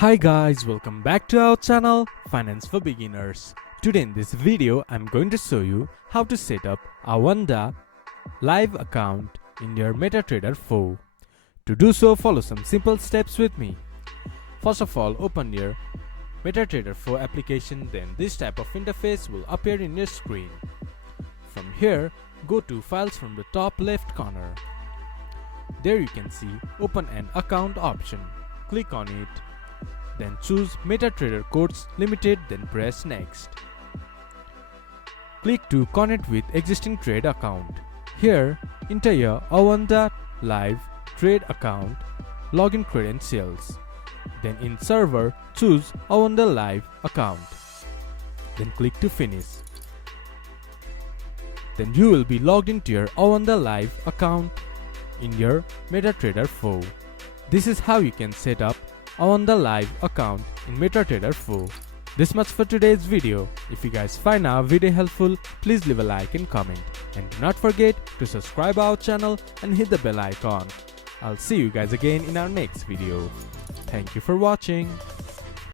Hi guys, welcome back to our channel Finance for Beginners. Today in this video I'm going to show you how to set up a Oanda Live account in your MetaTrader 4. To do so, follow some simple steps with me. First of all, open your MetaTrader 4 application, then this type of interface will appear in your screen. From here, go to Files from the top left corner. There you can see Open an Account option. Click on it. Then choose MetaTrader Codes Limited, then press Next. Click to connect with existing trade account. Here, enter your Oanda Live Trade account login credentials. Then in Server, choose Oanda Live account. Then click to Finish. Then you will be logged into your Oanda Live account in your MetaTrader 4. This is how you can set up Oanda Live account in MetaTrader 4. This much for today's video. If you guys find our video helpful, please leave a like and comment. And do not forget to subscribe our channel and hit the bell icon. I'll see you guys again in our next video. Thank you for watching.